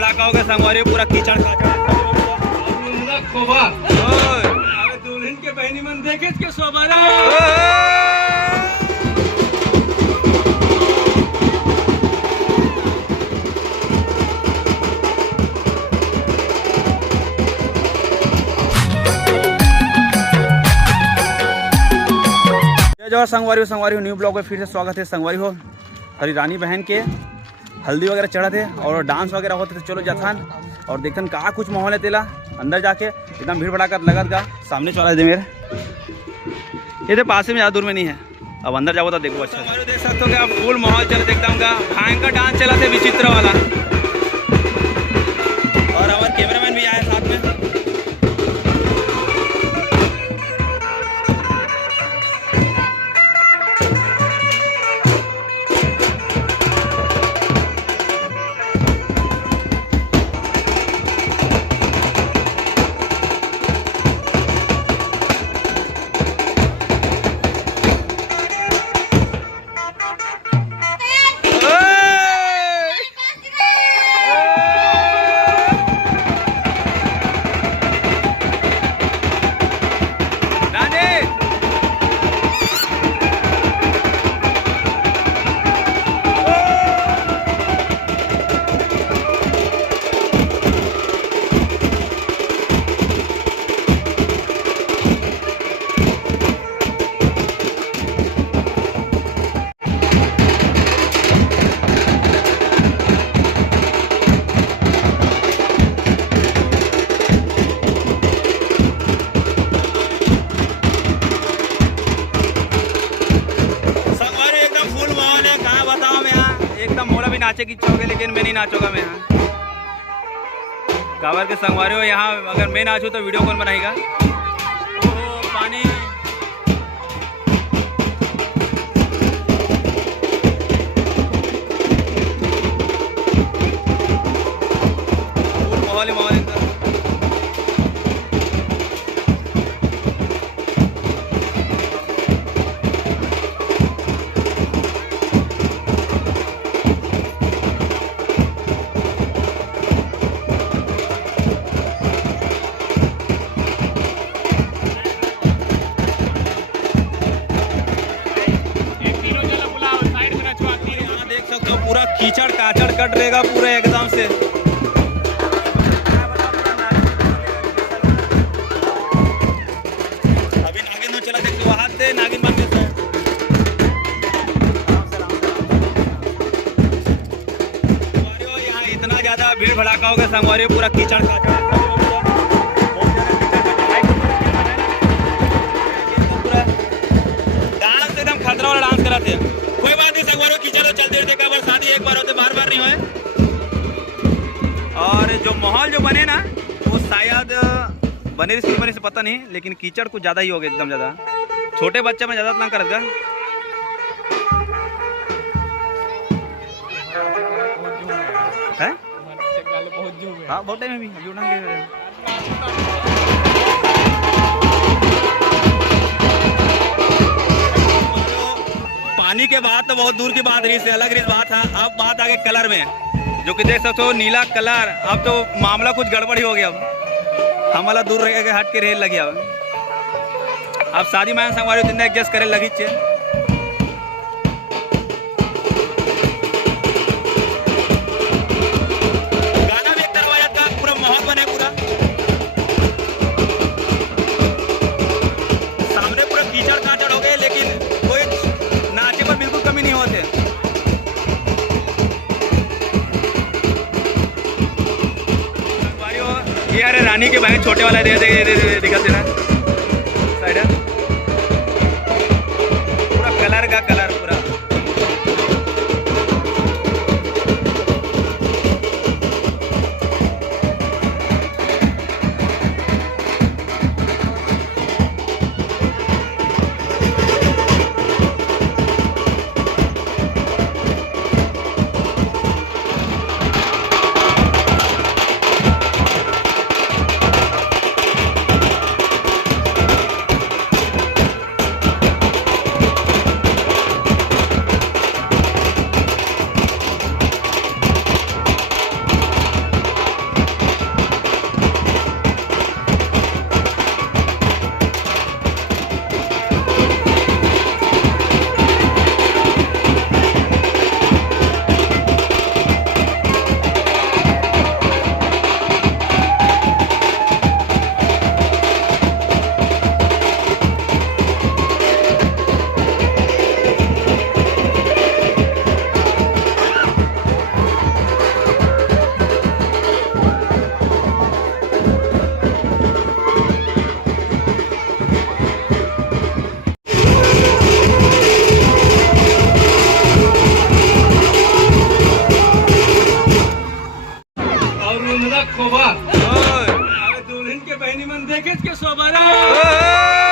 भड़ाका हो गया संगवारी, पूरा कीचड़ काचड़। दुल्हन के बहनी मन देखे के सोबारा। जो संगवारी हो न्यू ब्लॉग में फिर से स्वागत है। संगवारी हो हरी रानी बहन के हल्दी वगैरह चढ़ा थे और डांस वगैरह होते थे। चलो जाथान और देखन कहाँ कुछ माहौल है तेला अंदर जाके एकदम भीड़ भड़ाकर लगत का सामने चला दे मेरे ये तो पास में ज़्यादा दूर में नहीं है। अब अंदर जाओ तो देखो अच्छा देख सकते हो कि आप फुल माहौल चला एकदम का भयंकर डांस चला थे विचित्र वाला। और हमारे कैमरामैन भी आए साथ में। नाचे की इच्छा होगी लेकिन मैं नहीं नाचूंगा। मैं यहाँ कावर के संगवारी हो यहाँ अगर मैं नाचूं तो वीडियो कौन बनाएगा। ओ पानी माहौल माहौल पूरा कीचड़ काचड़ कट रहेगा पूरा एकदम से। अभी नागिन चला देखते वहां से नागिन बन गए। यहाँ इतना ज्यादा भीड़ भड़ाका होगा संगवारी पूरा कीचड़ काचड़ पूरा डांस एकदम खतरा वाला डांस कराते हैं। कोई बात नहीं संगवारी कीचड़ तो चलते रहते कबर शादी एक बार होते बार बार नहीं हुए। और जो माहौल जो बने ना वो शायद बने से पता नहीं लेकिन कीचड़ कुछ ज़्यादा ही हो गया एकदम ज़्यादा। छोटे बच्चे में ज़्यादा इतना कर गा है हाँ बहुत टाइम में भी अभी उड़ाएंगे। पानी के बाद तो बहुत दूर की बात रही से अलग बात है। अब बात आगे कलर में जो कि देख सकते हो नीला कलर। अब तो मामला कुछ गड़बड़ ही हो गया। अब हम वाला दूर रह के हट के रेल लगी। अब शादी में संगवारी दिन एडजस्ट करे लगी चे। गाना भी एक तरह का पूरा माहौल बने पूरा सामने पूरा कीचड़ काचड़ हो गए लेकिन कोई नाचे पर बिल्कुल कमी नहीं होते। ये अरे रानी के बहन छोटे वाला दे दिखा देना साइड है पूरा कलर का कलर पूरा। रुंधला खोबा ओय, अरे दुल्हन के बहनी मन देखे के शोभा रे